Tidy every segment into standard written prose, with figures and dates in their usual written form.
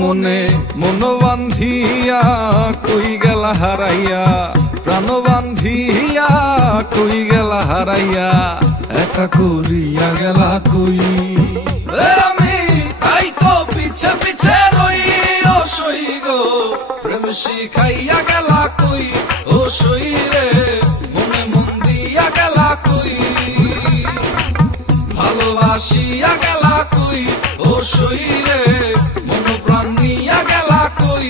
মনে মন বান্ধিয়া কই গেলা হারাইয়া, প্রাণ বান্ধিয়া কই গেলা হারাইয়া, একা করিয়া গেলা কই। আমি তাই তো পিছে পিছে রই ও সই গো, প্রেম শিখাইয়া গেলা কই ও সই রে, মনে মন দিয়া গেলা কই, ভালোবাসিয়া গেলা কই ও সই রে, মন প্রাণ নিয়া গেলা কই।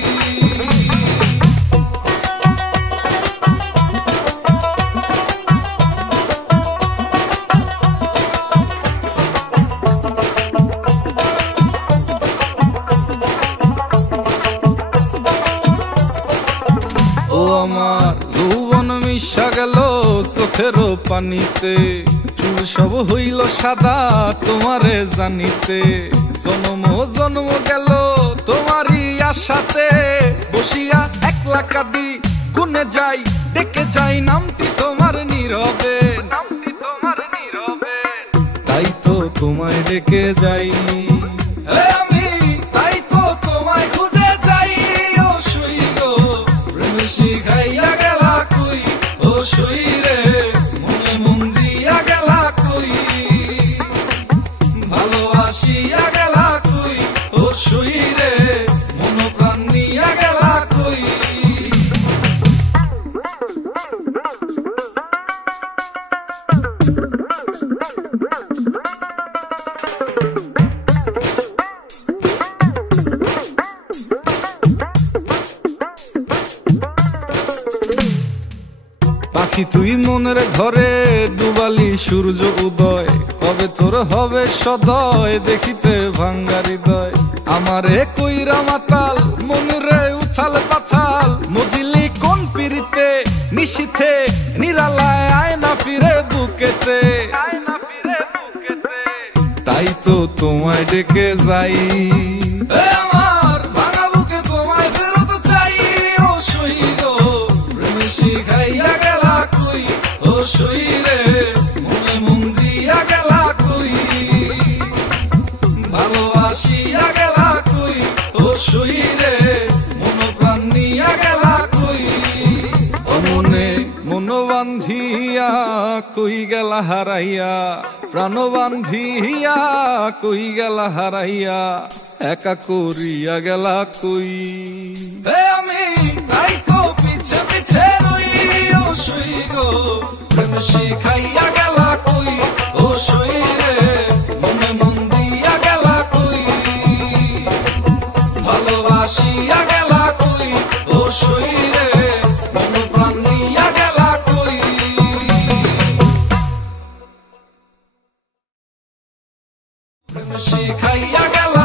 ও আমার যৌবন মিশা গেল চোখের পানিতে, চুল সব হইল সাদা তোমারে জানিতে, জন্ম জন্ম গেল তোমারই আশাতে, বসিয়া একলা কাঁদি গুনে যাই, ডেকে যাই নামটি তোমার নীরবে, তাই তো তোমায় ডেকে যাই। আমি তাই তো তোমায় খুঁজে যাই ও সই গো, প্রেম শিখাইয়া গেলা কই ও সই রে, মনে মন দিয়া গেলা কই, ভালোবাসিয়া গেলা কই ও সই রে, মন প্রাণ নিয়া গেলা কই। পাখি তুই মনের ঘরে ডুবালি সূর্য উদয়, কবে তোর হবে সদয় দেখিতে ভাঙ্গা হৃদয়, আমারে কইরা মাতাল মনুরে উথাল পাথাল, মজিলি কোন পিরিতে নিশিথে নিরালায় আয় না ফিরে বুকেতে, তাই তো তোমায় ডেকে যাই। আমার ভাঙা বুকে তোমায় ফেরত চাই ও সই গো, প্রেম শিখাইয়া গেলা কই ও সই রে, মনে মন দিয়া গেলা কই, ভালোবাসিয়া গেলা কই ও সই রে, মন প্রাণ নিয়া গেলা কই। ও মনে মন বান্ধিয়া কই গেলা হারাইয়া, প্রাণ বান্ধিয়া কই গেলা হারাইয়া, একা করিয়া গেলা কই। আমি তাই তো পিছে পিছে রই ও সই গো, প্রেম শিখাইয়া গেলা কই ও সই রে, মনে মন দিয়া গেলা কই, ভালোবাসিয়া গেলা কই ও সই রে, মন প্রাণ নিয়া গেলা কই। প্রেম শিখাইয়া গেলা